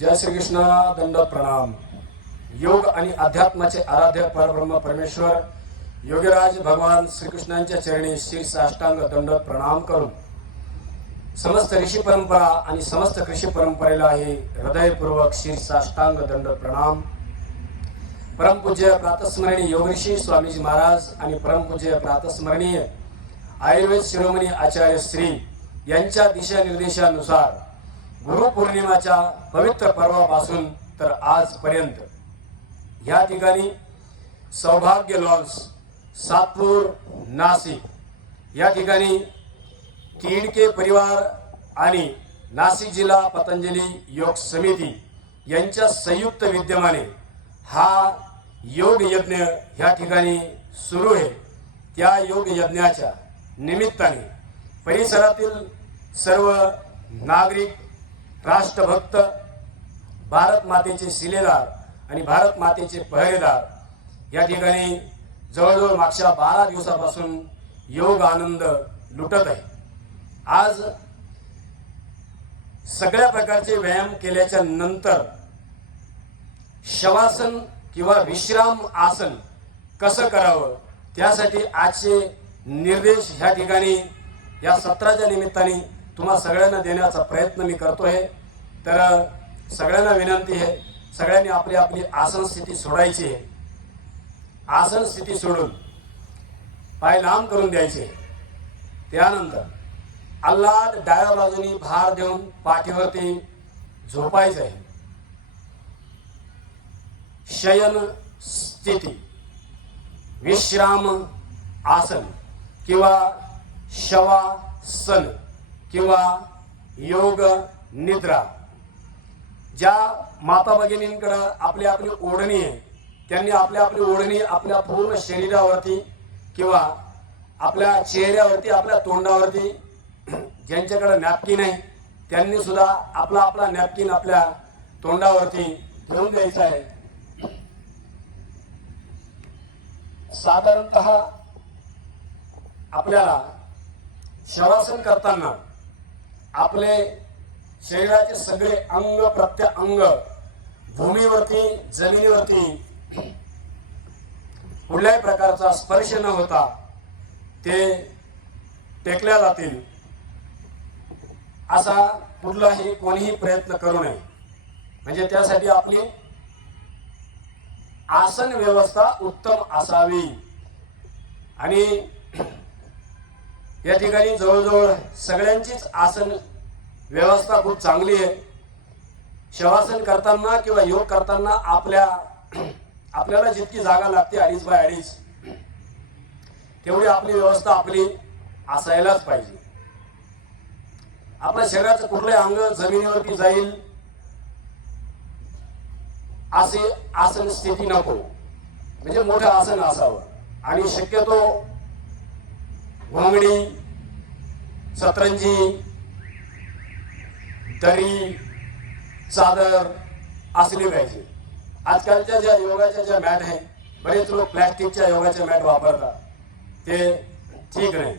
जय श्रीकृष्ण दंड प्रणाम. योग आणि अध्यात्माचे आराध्य परब्रह्म परमेश्वर योगीराज भगवान श्रीकृष्णांच्या चरणी श्री साष्टांग दंड प्रणाम करून. समस्त ऋषी परंपरा आणि समस्त कृषी परंपरेला हे हृदयपूर्वक श्री साष्टांग दंड प्रणाम. परमपूज्य प्रातस्मरणीय योगऋषी स्वामीजी महाराज आणि परमपूज्य प्रातस्मरणीय आयुर्वेद शिरोमणी आचार्य श्री यांच्या दिशानिर्देशानुसार गुरुपौर्णिमाच्या पवित्र पर्वापासून तर आजपर्यंत. या ठिकाणी सौभाग्य लॉन्स सातपूर नाशिक या ठिकाणी तिडके परिवार आणि नाशिक जिल्हा पतंजली योग समिती यांच्या संयुक्त विद्यमाने हा योग यज्ञ ह्या ठिकाणी सुरू आहे. त्या योग यज्ञाच्या निमित्ताने परिसरातील सर्व नागरिक राष्ट्रभक्त भारत मातेचे शिलेदार आणि भारत मातेचे पहरेदार. या ठिकाणी जवळजवळ मागच्या बारा दिवसापासून योग आनंद लुटत आहे. आज सगळ्या प्रकारचे व्यायाम केल्याच्यानंतर शवासन किंवा विश्राम आसन कसं करावं त्यासाठी आजचे निर्देश ह्या ठिकाणी या सत्राच्या निमित्ताने तुम्हा सगळ्यांना देण्याचा प्रयत्न मी करतोय. तर सगळ्यांना विनंती आहे सगळ्यांनी आपली आपली आसन स्थिती सोडायची आहे. आसन स्थिती सोडून पाय लांब करून द्यायचे. त्यानंतर आल्हाद डाव्या बाजूनी भार देऊन पाठीवरती झोपायचं आहे शयन स्थिती. विश्राम आसन किंवा शवासन. किंवा योग निद्रा. ज्या माता भगिनींकडं आपली आपली ओढणी आहे त्यांनी आपल्या आपली ओढणी आपल्या पूर्ण शरीरावरती किंवा आपल्या चेहऱ्यावरती आपल्या तोंडावरती ज्यांच्याकडे नॅपकिन आहे त्यांनी सुद्धा आपला आपला नॅपकिन आपल्या तोंडावरती ठेवून द्यायचा आहे. साधारणत आपल्याला शवासन करताना आपले शरीराचे सगळे अंग प्रत्यंग भूमीवरती जमिनीवरती कुठल्याही प्रकारचा स्पर्श न होता ते टेकल्या जातील. असा कुठलाही कोणीही प्रयत्न करू नये. म्हणजे त्यासाठी आपली आसन व्यवस्था उत्तम असावी. आणि या ठिकाणी जवळजवळ सगळ्यांचीच आसन व्यवस्था खूप चांगली आहे. शवासन करताना किंवा योग करताना आपल्या आपल्याला जितकी जागा लागते अडीच बाय अडीच तेवढी आपली व्यवस्था आपली असायलाच पाहिजे. आपल्या शरीराचं कुठलंही अंग जमिनीवरती जाईल असे आसन स्थिती नको. म्हणजे मोठं आसन असावं. आणि शक्यतो घोंगडी सतरंजी दरी चादर असली पाहिजे. आजकालच्या ज्या योगाच्या ज्या मॅट आहे बरेच लोक प्लॅस्टिकच्या योगाच्या मॅट वापरतात. ते ठीक नाही.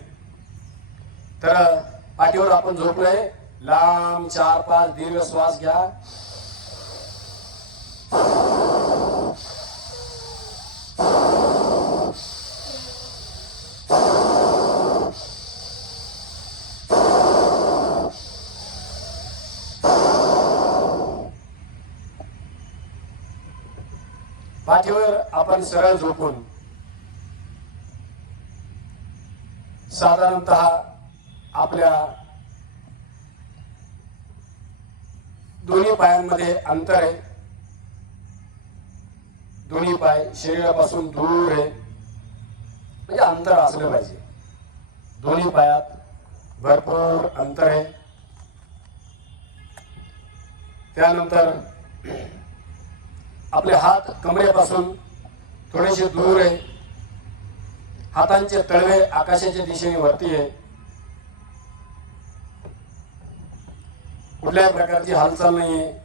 तर पाठीवर आपण झोपलंय. लांब चार पाच दीर्घ श्वास घ्या. पाठीवर आपण सरळ झोपून साधारणत आपल्या दोन्ही पायांमध्ये अंतर आहे. दोन्ही पाय शरीरापासून दूर आहे. म्हणजे अंतर असलं पाहिजे. दोन्ही पायात भरपूर अंतर आहे. त्यानंतर आपले हात कमरेपासून थोडेसे दूर आहे. हातांचे तळवे आकाशाच्या दिशेने वरती आहे. कुठल्याही प्रकारची हालचाल नाही आहे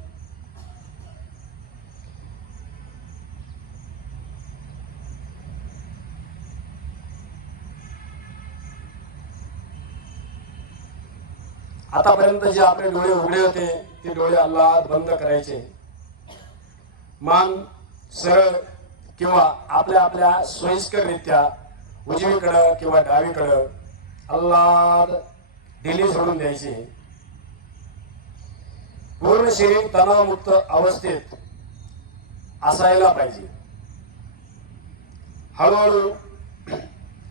आतापर्यंत जे आपले डोळे उघडे होते ते डोळे अल्लाद बंद करायचे. मान सरळ किंवा आपल्या आपल्या सोयीस्कररित्या उजवीकडं किंवा डावीकडं अल्लाह ढिली सोडून द्यायची. पूर्ण शरीर तणावमुक्त अवस्थेत असायला पाहिजे. हळूहळू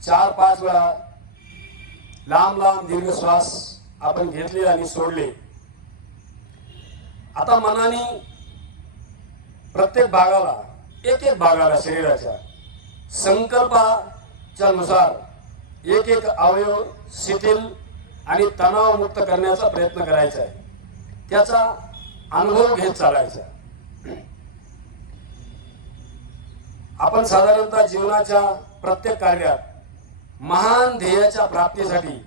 चार पाच वेळा लांब लांब दीर्घ श्वास आपण घेतले आणि सोडले. आता मनाने प्रत्येक भागाला एक एक भागाला शरीराच्या संकल्पाच्या नुसार एक एक अवयव शिथिल आणि तणावमुक्त करण्याचा प्रयत्न करायचा आहे. त्याचा अनुभव घेत चालायचा आपण साधारणतः जीवनाच्या प्रत्येक कार्यात महान ध्येयाच्या प्राप्तीसाठी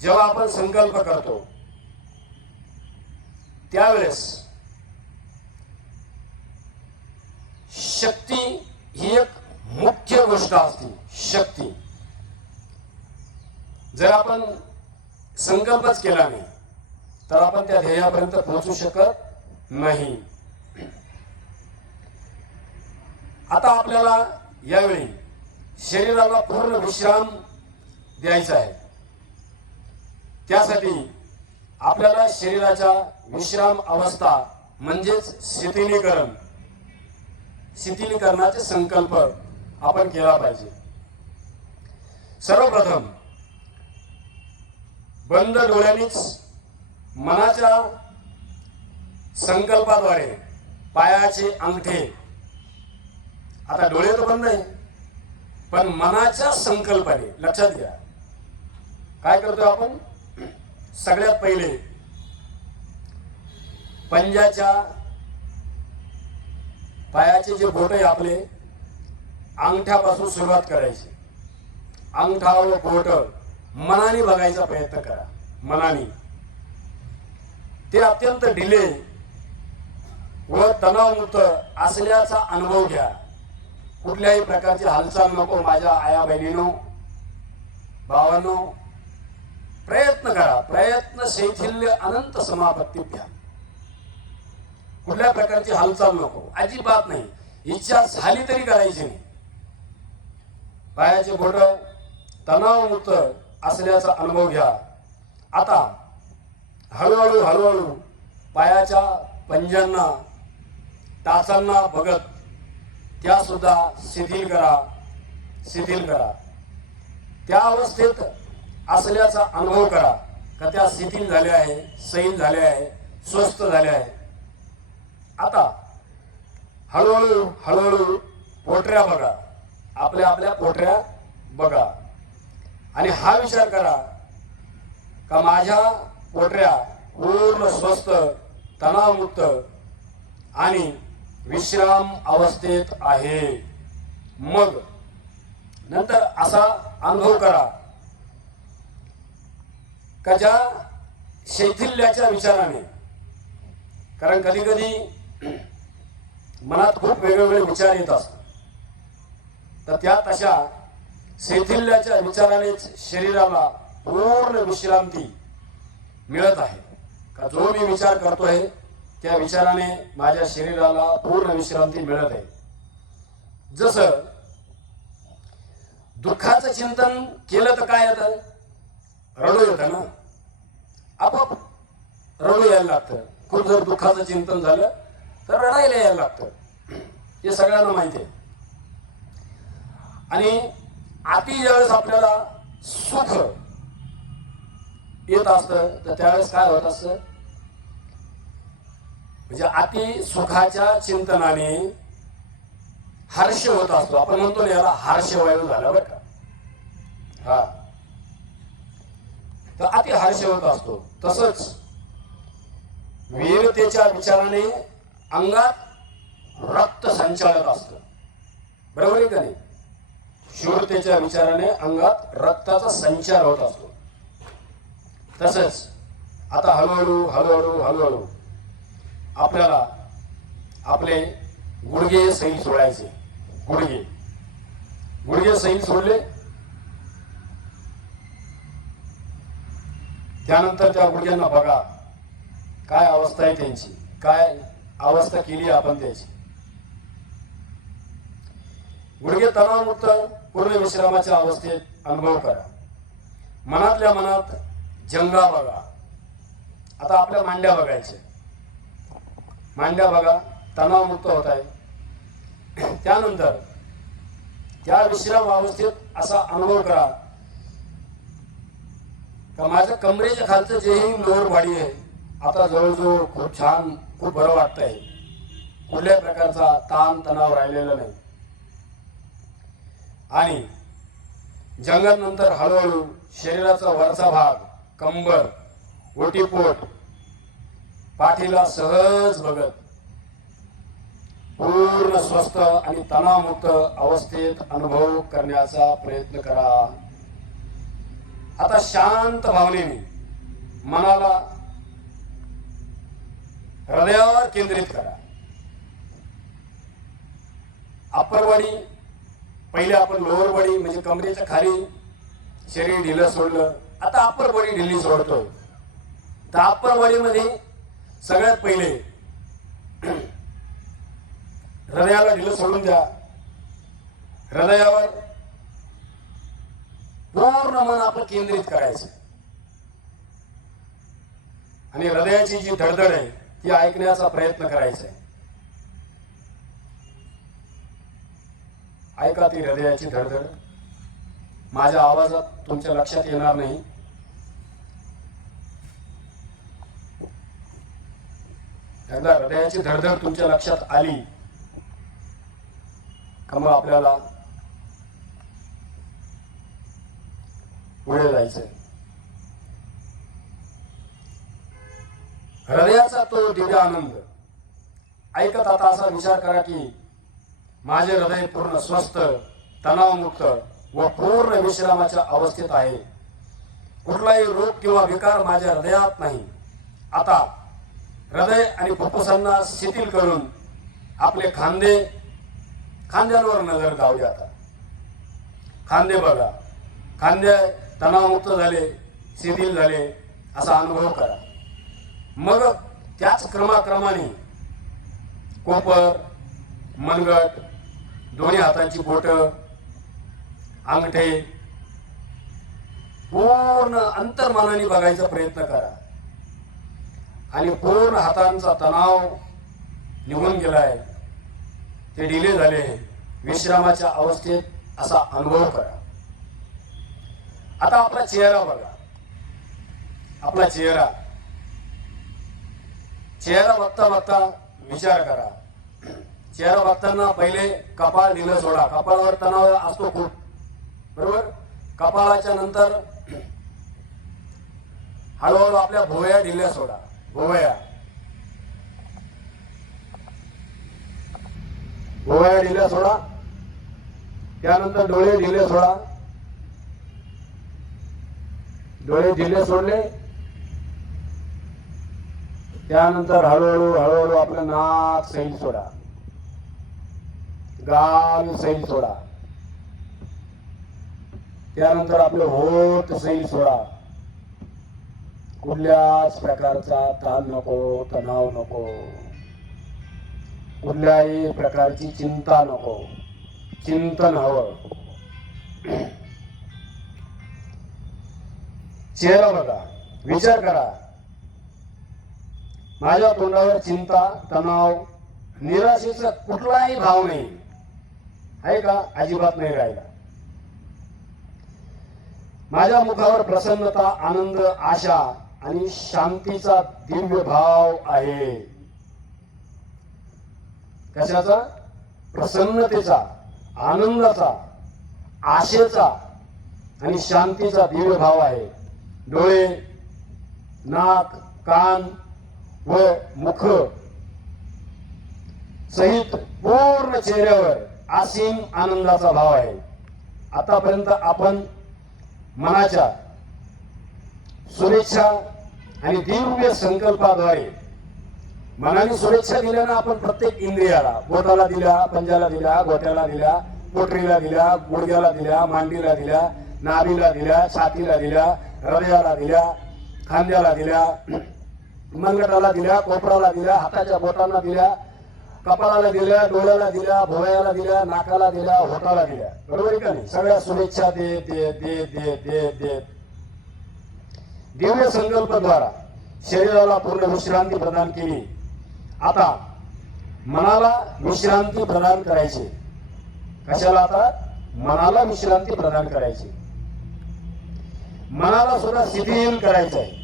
जेव्हा आपण संकल्प करतो त्यावेळेस शक्ती ही एक मुख्य गोष्ट असते शक्ती. जर आपण संकल्पच केला नाही तर आपण त्या ध्येयापर्यंत पोहोचू शकत नाही. आता आपल्याला यावेळी शरीराला पूर्ण विश्राम द्यायचा आहे. त्यासाठी आपल्याला शरीराच्या विश्राम अवस्था म्हणजेच शिथिलीकरण शिथिलीकरणाचे संकल्प आपण केला पाहिजे. सर्वप्रथम बंद डोळ्यांनीच मनाच्या संकल्पाद्वारे पायाचे अंगठे आता डोळे तर बंद आहे पण मनाच्या संकल्पाने लक्षात घ्या. काय करतो आपण? सगळ्यात पहिले पंजाच्या पायाचे जे बोट आहे आपले अंगठ्यापासून सुरुवात करायची. अंगठा व बोट मनाने बघायचा प्रयत्न करा. मनाने. ते अत्यंत ढिले व तणावमुक्त असल्याचा अनुभव घ्या. कुठल्याही प्रकारची हालचाल नको माझ्या आया बहिणीनो. भावांनो प्रयत्न करा. प्रयत्न शैथिल्य अनंत समापत्ती घ्या. कुठल्या प्रकारची हालचाल नको. अजिबात नाही. इच्छा झाली तरी करायची नाही. पायाचे बोट तणावमुक्त असल्याचा अनुभव घ्या. आता हळूहळू हळूहळू पायाच्या पंजांना टाचांना बघत त्या सुद्धा शिथिल करा शिथिल करा. त्या अवस्थेत असल्याचा अनुभव करा. का त्या शिथिल झाल्या आहे सैल झाल्या आहे स्वस्थ झाल्या आहे? आता हळूहळू हळूहळू पोटऱ्या बघा. आपल्या आपल्या पोटऱ्या बघा. आणि हा विचार करा का माझ्या पोटऱ्या पूर्ण स्वस्थ तणावमुक्त आणि विश्राम अवस्थेत आहे. मग नंतर असा अनुभव करा का ज्या शैथिल्याच्या विचाराने कारण कधी कधी मनात खूप वेगवेगळे विचार येत असतात. तर त्या तशा शैथिल्याच्या विचारानेच शरीराला पूर्ण विश्रांती मिळत आहे. का जो मी विचार करतोय त्या विचाराने माझ्या शरीराला पूर्ण विश्रांती मिळत आहे. जसं दुःखाचं चिंतन केलं तर काय येतं रडू येतं ना. आपोआप रडू यायला लागतं. खूप जर दुःखाचं चिंतन झालं तर रडायला यायला लागतं. हे सगळ्यांना माहिती आहे. आणि अति ज्यावेळेस आपल्याला सुख येत असतं तर त्यावेळेस काय होत असतं? म्हणजे अति सुखाच्या चिंतनाने हर्ष होत असतो. आपण म्हणतो ना याला हर्ष वायू झाला बरं का? हा. तर अति हर्ष होत असतो. तसंच वीरतेच्या विचाराने अंगात रक्त संचालत असतं. बरोबर आहे का नाही? शूरतेच्या विचाराने अंगात रक्ताचा संचार होत असतो. तसंच आता हळूहळू हळूहळू हळूहळू आपल्याला आपले गुडघे सैल सोडायचे. गुडघे. गुडघे सैल सोडले. त्यानंतर त्या गुडघ्यांना बघा. काय अवस्था आहे त्यांची? काय अवस्था केली आपण त्याची. गुडघे तणावमुक्त पूर्ण विश्रामाच्या अवस्थेत अनुभव करा. मनातल्या मनात जंगा बघा. आता आपल्या मांड्या बघायच्या. मांड्या बघा तणावमुक्त होत आहे. त्यानंतर त्या विश्राम अवस्थेत असा अनुभव करा. का माझ्या कमरेच्या खालचं जेही लोअर बॉडी आहे आता जवळजवळ खूप छान खूप बरं वाटतंय. कुठल्या प्रकारचा ताण तणाव राहिलेला नाही. आणि जंगलानंतर हळूहळू शरीराचा वरचा भाग कंबर ओटीपोट पाठीला सहज बघत पूर्ण स्वस्थ आणि तणावमुक्त अवस्थेत अनुभव करण्याचा प्रयत्न करा. आता शांत भावनेने मनाला हृदयावर केंद्रित करा. अप्पर बॉडी पहिले आपण लोअर बॉडी म्हणजे कमरेच्या खाली शरीर ढिलं सोडलं. आता अप्पर बॉडी ढिली सोडतो. तर अप्पर बॉडीमध्ये सगळ्यात पहिले हृदयाला ढिलं सोडून द्या. हृदयावर पूर्ण मन आपण केंद्रित करायचं. आणि हृदयाची जी धडधड आहे ती ऐकण्याचा प्रयत्न करायचा. आहे ऐका ती हृदयाची धडधड. माझ्या आवाजात तुमच्या लक्षात येणार नाही. एकदा हृदयाची धडधड तुमच्या लक्षात आली का मग आपल्याला पुढे जायचंय. हृदयाचा तो दिव्य आनंद ऐकत आता असा विचार करा की माझे हृदय पूर्ण स्वस्थ तणावमुक्त व पूर्ण विश्रामाच्या अवस्थेत आहे. कुठलाही रोग किंवा विकार माझ्या हृदयात नाही. आता हृदय आणि फुफ्फुसांना शिथिल करून आपले खांदे खांद्यांवर नजर जाऊया आता. खांदे बघा. खांदे तणावमुक्त झाले शिथिल झाले असा अनुभव करा. मग त्याच क्रमाक्रमाने कोपर मनगट दोन्ही हातांची बोट अंगठे पूर्ण अंतर्मानाने बघायचा प्रयत्न करा. आणि पूर्ण हातांचा तणाव निघून गेलाय. ते डिले झाले. विश्रामाच्या अवस्थेत असा अनुभव करा. आता आपला चेहरा बघा. आपला चेहरा. चेहरा बघता बघता विचार करा. चेहरा बघताना पहिले कपाळ दिलं सोडा. कपाळावर तणाव असतो खूप. बरोबर? कपाळाच्या नंतर हळूहळू आपल्या भोवया ढिल्या सोडा. भोवया. भोवया ढिल्या सोडा. त्यानंतर डोळे ढिले सोडा. डोळे ढिले सोडले. त्यानंतर हळूहळू हळूहळू आपलं नाक सैल सोडा. गाल सैल सोडा. त्यानंतर आपलं होत सैल सोडा. कुठल्याच प्रकारचा ताण नको तणाव नको. कुठल्याही प्रकारची चिंता नको. चिंतन हवं. चेहरा बघा. विचार करा. माझ्या तोंडावर चिंता तणाव निराशेचा कुठलाही भाव नाही. आहे का? अजिबात नाही राहिला. माझ्या मुखावर प्रसन्नता आनंद आशा आणि शांतीचा दिव्य भाव आहे. कशाचा? प्रसन्नतेचा आनंदाचा आशेचा आणि शांतीचा दिव्य भाव आहे. डोळे नाक कान व मुख. सहित पूर्ण चेहऱ्यावर असीम आनंदाचा भाव आहे. आतापर्यंत आपण मनाच्या शुभेच्छा आणि दिव्य संकल्पाद्वारे मनाने शुभेच्छा दिल्यानं आपण प्रत्येक इंद्रियाला बोटाला दिल्या पंजाला दिल्या गोट्याला दिल्या पोटरीला दिल्या गुडघ्याला दिल्या मांडीला दिल्या नाभीला दिल्या छातीला दिल्या हृदयाला दिल्या खांद्याला दिल्या मनगटाला दिल्या कोपराला दिल्या हाताच्या बोटांना दिल्या कपाळाला दिल्या डोळ्याला दिल्या भोवयाला दिल्या नाकाला दिल्या होटाला दिल्या. बरोबर का नाही? सगळ्या शुभेच्छा दे दे दे दे दे दे. दिव्य संकल्पद्वारा शरीराला पूर्ण विश्रांती प्रदान केली. आता मनाला विश्रांती प्रदान करायची. कशाला आता? मनाला विश्रांती प्रदान करायची. मनाला सुद्धा शिथिल करायचं आहे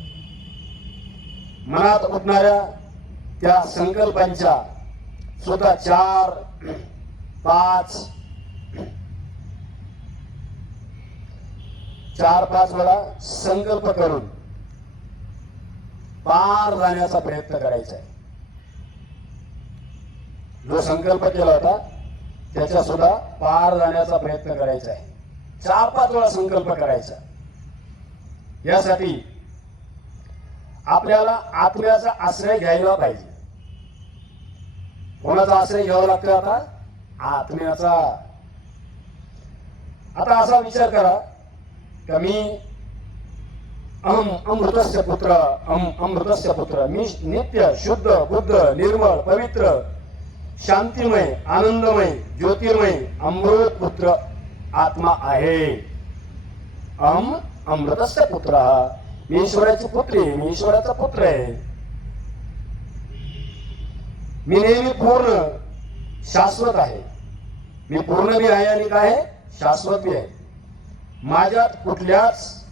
मनात उठणाऱ्या त्या संकल्पांच्या सुद्धा चार पाच चार पाच वेळा संकल्प करून पार जाण्याचा प्रयत्न करायचा आहे. जो संकल्प केला होता त्याच्या सुद्धा पार जाण्याचा प्रयत्न करायचा आहे. चार पाच वेळा संकल्प करायचा. यासाठी आपल्याला आत्म्याचा आश्रय घ्यायला पाहिजे. कोणाचा आश्रय घ्यावा लागतो आता? आत्म्याचा. आता असा विचार करा का मी अहम अमृतस्य पुत्र अम अमृतस्य पुत्र मी नित्य शुद्ध बुद्ध निर्मळ पवित्र शांतिमय आनंदमय ज्योतिर्मय अमृत पुत्र आत्मा आहे. अहम अमृतस्य पुत्र. मी ईश्वराची पुत्री मी ईश्वराचा पुत्र आहे. मी नेहमी पूर्ण शाश्वत आहे. मी पूर्ण बी आहे आणि काय शाश्वत बी आहे. माझ्यात कुठल्याच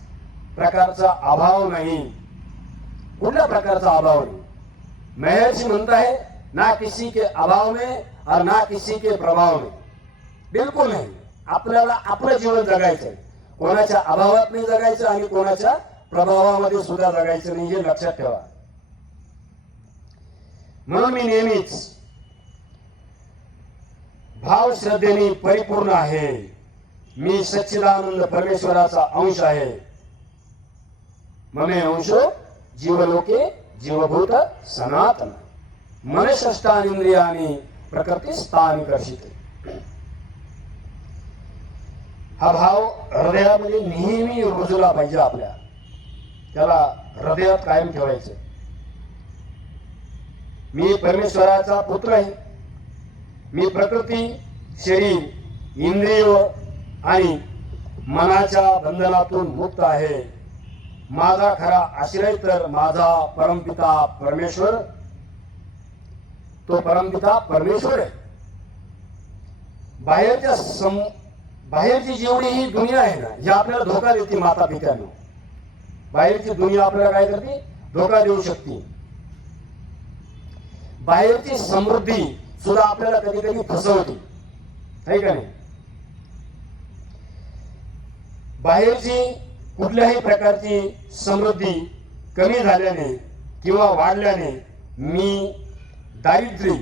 प्रकारचा अभाव नाही. कुठल्या प्रकारचा अभाव नाही? महर्षी म्हणत आहे ना किसी के अभाव में और ना किसी के प्रभाव में. बिलकुल नाही. आपल्याला आपलं जीवन जगायचं आहे कोणाच्या अभावात नाही जगायचं आणि कोणाच्या प्रभावामध्ये सुद्धा जगायचं नाही हे लक्षात ठेवा. म्हणून मी नेहमीच भाव श्रद्धेने परिपूर्ण आहे. मी सच्चिदानंद परमेश्वराचा अंश आहे. ममे अंश जीवलोके जीवभूत सनातन. मनषष्टानिंद्रियानी प्रकृती स्थान कर्षित. हा भाव हृदयामध्ये नेहमी रुजला पाहिजे आपल्या. त्याला हृदयात कायम ठेवायचं. मी परमेश्वराचा पुत्र आहे. मी प्रकृती शरीर इंद्रिय आणि मनाच्या बंधनातून मुक्त आहे. माझा खरा आश्रय तर माझा परमपिता परमेश्वर. तो परमपिता परमेश्वर आहे. बाहेरच्या सम बाहेरची जेवढी ही दुनिया आहे ना ही आपल्याला धोका देते माता पित्यानं बाहेरची दुनिया आपल्याला काय करते? धोका देऊ शकते. बाहेरची समृद्धी सुद्धा आपल्याला कधी कधी फसवते. आहे का नाही? बाहेरची कुठल्याही प्रकारची समृद्धी कमी झाल्याने किंवा वाढल्याने मी दारिद्र्य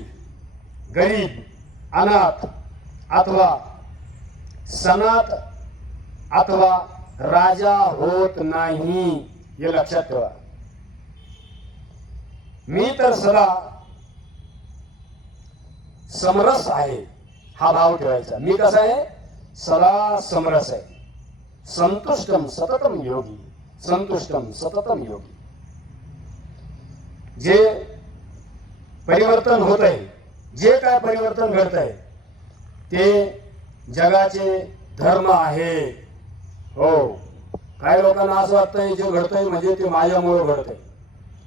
गरीब अनाथ अथवा सनात अथवा राजा होत नाही हे लक्षात ठेवा. मी तर सदा समरस आहे हा भाव ठेवायचा. मी कसा आहे? सदा समरस आहे. संतुष्टम सततम योगी संतुष्टम सततम योगी. जे परिवर्तन होत आहे जे काय परिवर्तन घडत आहे ते जगाचे धर्म आहे. हो. काही लोकांना असं वाटतंय जे घडतंय म्हणजे ते माझ्यामुळे घडतंय.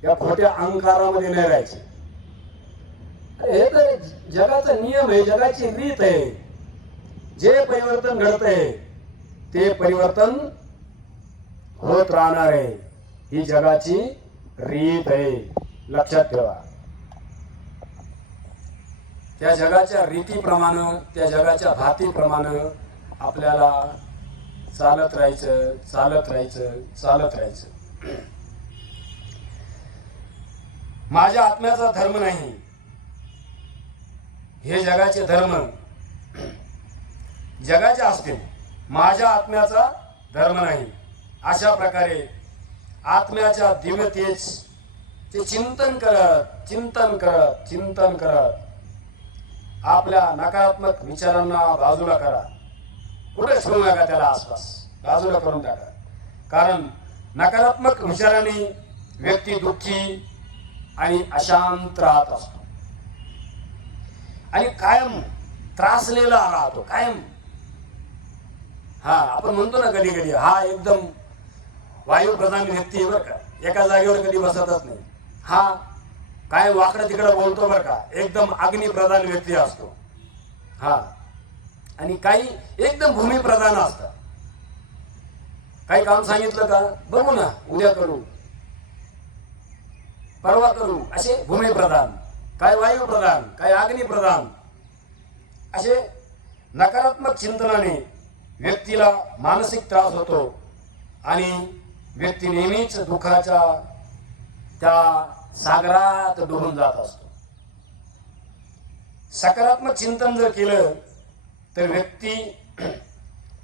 या खोट्या अहंकारामध्ये नाही राहायचे. हे तर जगाचा नियम आहे जगाची रीत आहे. जे परिवर्तन घडत आहे ते परिवर्तन होत राहणार आहे. ही जगाची रीत आहे. लक्षात ठेवा. त्या जगाच्या रीतीप्रमाणे त्या जगाच्या भातीप्रमाणे आपल्याला चालत राहायचं चालत राहायचं चालत राहायचं. माझ्या आत्म्याचा धर्म नाही. हे जगाचे धर्म. जगाचे असतील माझ्या आत्म्याचा धर्म नाही. अशा प्रकारे आत्म्याच्या दिव्यतेच ते चिंतन करत चिंतन करत चिंतन करत आपल्या नकारात्मक विचारांना बाजूला करा. कुठेच करू नका त्याला आसपास बाजूला करून टाका. कारण नकारात्मक विचाराने व्यक्ती दुःखी आणि अशांत राहत असतो. आणि कायम त्रासलेला राहतो कायम. हा आपण म्हणतो ना कधी कधी हा एकदम वायू प्रधान व्यक्ती आहे बरं का. एका जागेवर कधी बसतच नाही. हा काय वाकडं तिकडं बोलतो बरं का. एकदम अग्निप्रधान व्यक्ती असतो. हा. आणि काही एकदम भूमिप्रधान असतात. काही काम सांगितलं का? बघू ना उद्या करू. परवा करू. असे भूमिप्रधान काय वायुप्रधान काय अग्निप्रधान असे नकारात्मक चिंतनाने व्यक्तीला मानसिक त्रास होतो आणि व्यक्ती नेहमीच दुःखाच्या त्या सागरात डुबून जात असतो. सकारात्मक चिंतन जर केलं तर व्यक्ती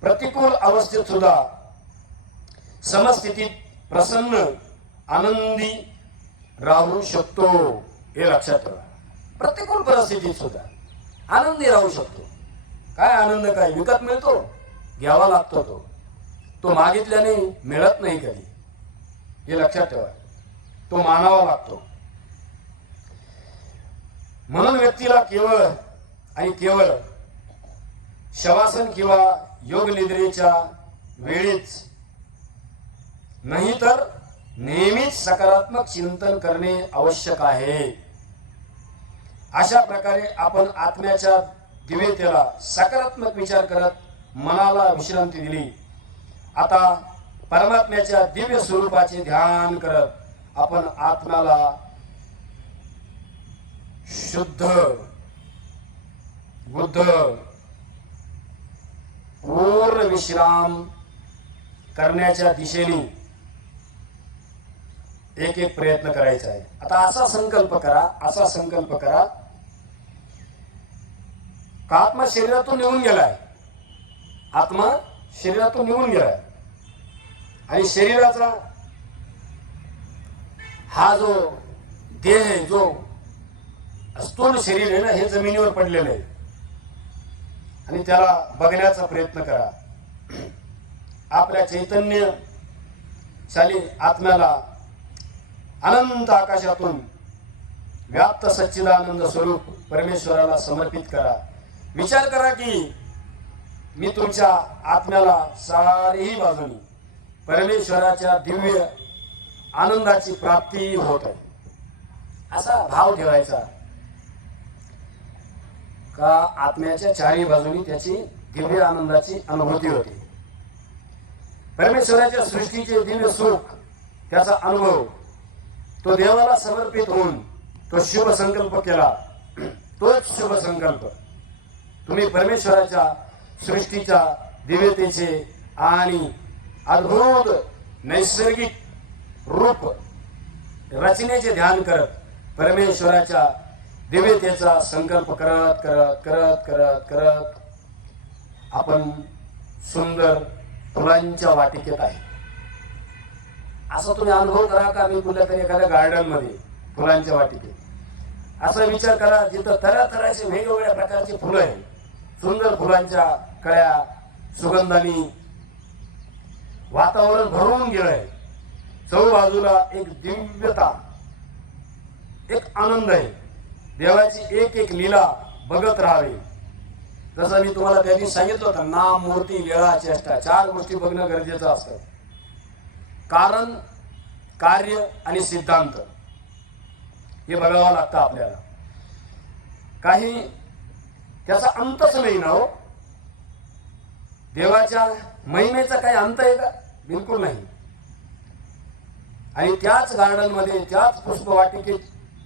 प्रतिकूल अवस्थेत सुद्धा समस्थितीत प्रसन्न आनंदी राहू शकतो हे लक्षात ठेवा प्रतिकूल परिस्थितीत सुद्धा आनंदी राहू शकतो. काय आनंद काय विकत मिळतो? घ्यावा लागतो तो. तो मागितल्याने मिळत नाही कधी. हे लक्षात ठेवा. तो मानावा लागतो. म्हणून व्यक्तीला केवळ आणि केवळ शवासन किंवा योग निद्रेच्या वेळीच नाही तर नेहमीच सकारात्मक चिंतन करणे आवश्यक आहे. अशा प्रकारे आपण आत्म्याच्या दिव्यतेला सकारात्मक विचार करत मनाला विश्रांती दिली. आता परमात्म्याच्या दिव्य स्वरूपाचे ध्यान करत आपण आत्म्याला शुद्ध बुद्ध पूर्ण विश्राम करण्याच्या दिशेने एक एक प्रयत्न करायचा आहे. आता असा संकल्प करा असा संकल्प करा. का आत्मा शरीरातून निघून गेलाय? आत्मा शरीरातून निघून गेलाय. आणि शरीराचा हा जो देह आहे जो स्थूल शरीर आहे ना हे जमिनीवर पडलेलं आहे. आणि त्याला बघण्याचा प्रयत्न करा. आपल्या चैतन्य शाली आत्म्याला अनंत आकाशातून व्याप्त सच्चिदानंद स्वरूप परमेश्वराला समर्पित करा. विचार करा की मी तुमच्या आत्म्याला सारीही बाजूनी परमेश्वराच्या दिव्य आनंदाची प्राप्ती होत आहे. असा भाव ठेवायचा. का आत्म्याच्या चारही बाजूनी त्याची दिव्य आनंदाची अनुभूती होती. परमेश्वराच्या सृष्टीचे दिव्य सुख त्याचा अनुभव तो देवाला समर्पित होऊन तो शुभ संकल्प केला. तोच शुभ संकल्प. तुम्ही परमेश्वराच्या सृष्टीच्या दिव्यतेचे आणि अद्भुत नैसर्गिक रूप रचनेचे ध्यान करत परमेश्वराच्या दिव्यतेचा संकल्प करत करत करत करत करत आपण सुंदर फुलांच्या वाटिकेत आहे. असा तुम्ही अनुभव करा का? मी कुठल्या तरी एखाद्या गार्डनमध्ये फुलांच्या वाटिकेत. असा विचार करा जिथं तऱ्या तऱ्हाचे वेगवेगळ्या प्रकारचे फुलं आहेत. सुंदर फुलांच्या कळ्या सुगंधानी वातावरण भरून गेलंय चौबाजूला एक दिव्यता एक आनंद आहे. देवाची एक एक लीला बघत राहावी. जसं मी तुम्हाला त्यांनी सांगितलं होतं नाम मूर्ती लीळा चेष्टा चार गोष्टी बघणं गरजेचं असतं. कारण कार्य आणि सिद्धांत. हे बघावं लागतं आपल्याला. काही त्याचा अंतच नाही ना हो. देवाच्या महिमेचा काही अंत आहे का? बिलकुल नाही. आणि त्याच गार्डनमध्ये त्याच पुष्पवाटिकेत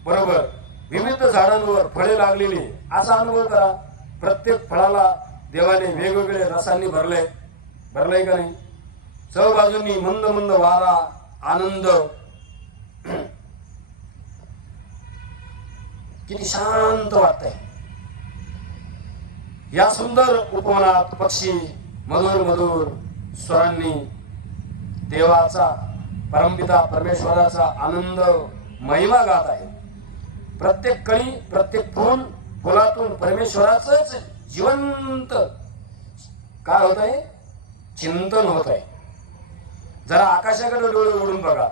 बरोबर विविध झाडांवर फळे लागलेली असा अनुभव करा. प्रत्येक फळाला देवाने वेगवेगळे रसांनी भरले. भरलंय का नाही? चव बाजूंनी मंद मंद वारा आनंद. किती शांत वाटतंय. या सुंदर उपवनात पक्षी मधुर मधुर स्वरांनी देवाचा परमपिता परमेश्वराचा आनंद महिमा गात आहे. प्रत्येक कळी प्रत्येक फोन फुलातून परमेश्वराच जिवंत काय होत आहे चिंतन होत आहे जरा आकाशाकडे डोळे उडून बघा.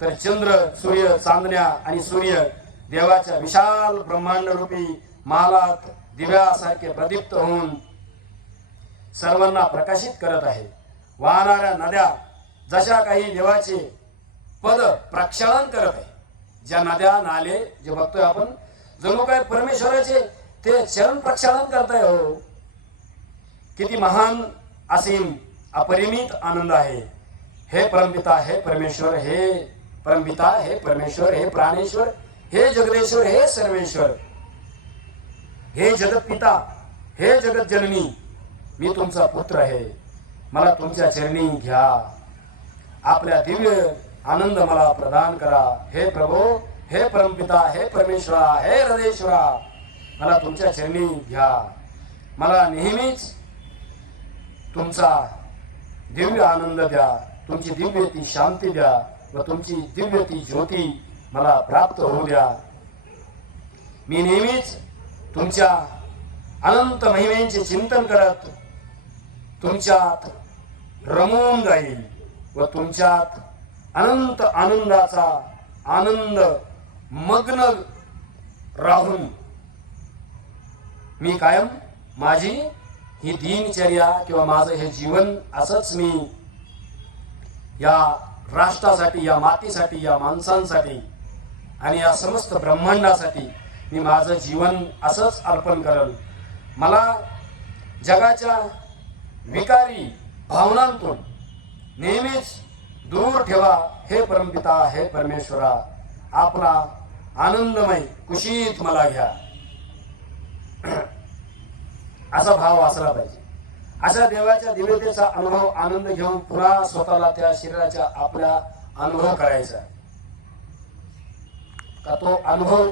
तर चंद्र सूर्य चांदण्या आणि सूर्य देवाच्या विशाल ब्रह्मांड रूपी मालात दिव्यासारखे प्रदीप्त होऊन सर्वांना प्रकाशित करत आहे. वाहणाऱ्या नद्या जशा काही देवाचे पद प्रक्षालन करत आहे. ज्या नद्या नाले जे बघतोय आपण जणू काय परमेश्वराचे ते चरण प्रक्षालन करताय हो. किती महान असीम अपरिमित आनंद आहे. हे परमपिता हे परमेश्वर हे परमपिता हे परमेश्वर हे प्राणेश्वर हे जगदेश्वर हे सर्वेश्वर. हे जगतपिता हे जगत जननी मी तुमचा पुत्र आहे. मला तुमच्या चरणी घ्या. आपल्या दिव्य आनंद मला प्रदान करा. हे प्रभो हे परमपिता हे परमेश्वरा हे हृदयेश्वरा मला तुमच्या चरणी घ्या. मला नेहमीच तुमचा दिव्य आनंद द्या तुमची दिव्य ती शांती द्या व तुमची दिव्य ती ज्योती मला प्राप्त होऊ द्या. मी नेहमीच तुमच्या अनंत महिमेचे चिंतन करत तुमच्यात रमून जाईल व तुमच्यात अनंत आनंदाचा आनंद मग्न राहून मी कायम माझी ही दिनचर्या किंवा माझं हे जीवन असंच मी या राष्ट्रासाठी या मातीसाठी या माणसांसाठी आणि या समस्त ब्रह्मांडासाठी मी माझं जीवन असंच अर्पण करल. मला जगाच्या विकारी भावनांतून नेहमीच दूर ठेवा. हे परमपिता हे परमेश्वरा आपला आनंदमय कुशीत मला घ्या. असा भाव असला पाहिजे. अशा देवाच्या दिव्यतेचा अनुभव आनंद घेऊन पुन्हा स्वतःला त्या शरीराच्या आपल्या अनुभव करायचा का तो अनुभव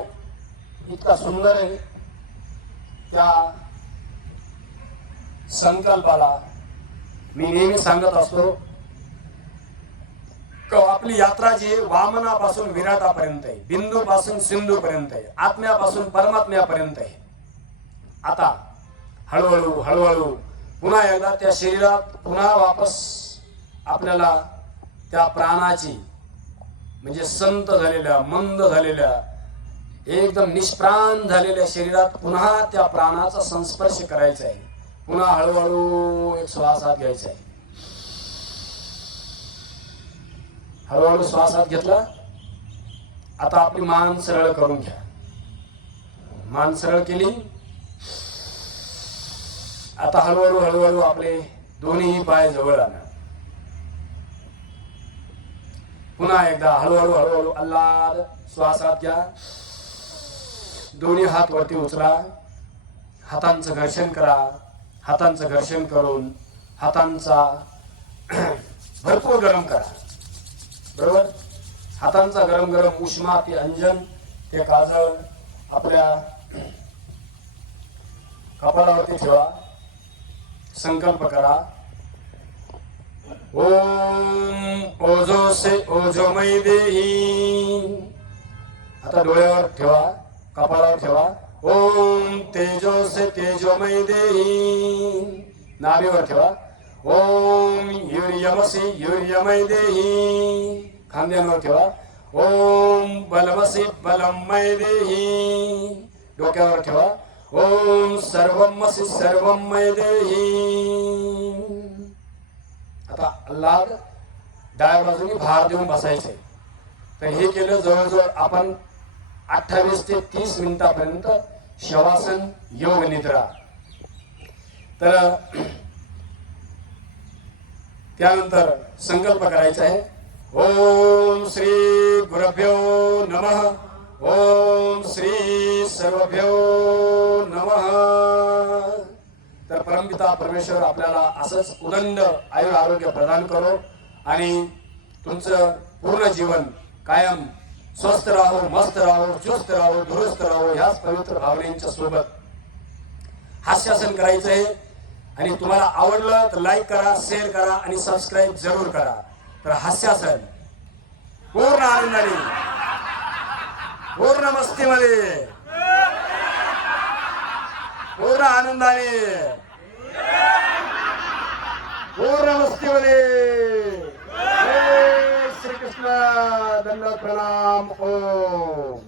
इतका सुंदर आहे? त्या संकल्पाला मी नेहमी सांगत असतो आपली यात्रा जी आहे वामनापासून विराटापर्यंत आहे बिंदू पासून सिंधू पर्यंत आहे आत्म्यापासून परमात्म्यापर्यंत आहे. आता हळूहळू हळूहळू पुन्हा एकदा त्या शरीरात पुन्हा वापस आपल्याला त्या प्राणाची म्हणजे संत झालेल्या मंद झालेल्या एकदम निष्प्राण झालेल्या शरीरात पुन्हा त्या प्राणाचा संस्पर्श करायचा आहे. पुन्हा हळूहळू एक श्वासात घ्यायचा आहे. हळूहळू श्वासात घेतला. आता आपली मान सरळ करून घ्या. मान सरळ केली. आता हळूहळू हळूहळू आपले दोन्ही पाय जवळ आणा पुन्हा एकदा हळूहळू हळूहळू अल्लाद श्वासात घ्या. दोन्ही हात वरती उचला. हातांचं घर्षण करा. हातांचं घर्षण करून हातांचा भरपूर गरम करा. बरोबर? हातांचा गरम गरम उष्मा ते अंजन ते काजळ आपल्या कपाळावरती ठेवा. संकल्प करा. ओम ओझो से ओझोमय देही. आता डोळ्यावर ठेवा कपाळावर ठेवा. ओम तेजो से तेजोमय देही. नाभीवर ठेवा. ओम युर्यमसी युर्यमय देही खांद्यांवर ठेवा। ओम बलमसी बलमय देही डोक्यावर ठेवा। ओम सर्वमसी सर्वमय देही आता अल्लाह डाव्या बाजूने भार देऊन बसायचे। तर हे केलं जवळजवळ आपण अठ्ठावीस ते तीस मिनिटापर्यंत शवासन योग निद्रा. तर त्यानंतर संकल्प करायचा आहे. ओम श्री गुरभ्यो नमः. ओम श्री सर्वभ्यो नमः. तर परमपिता परमेश्वर आपल्याला असंच उदंड आयुर आरोग्य प्रदान करो आणि तुमचं पूर्ण जीवन कायम स्वस्थ राहो मस्त राहो चुस्त राहो दुरुस्त राहो ह्याच पवित्र भावनेच्या सोबत. हास्यासन करायचं आहे. आणि तुम्हाला आवडलं तर लाईक करा शेअर करा आणि सबस्क्राईब जरूर करा. तर हास्यासन. पूर्ण आनंदाने. पूर्ण मस्तीमध्ये. पूर्ण आनंदाने. पूर्ण मस्तीमध्ये. श्रीकृष्ण. दंड प्रणाम ओम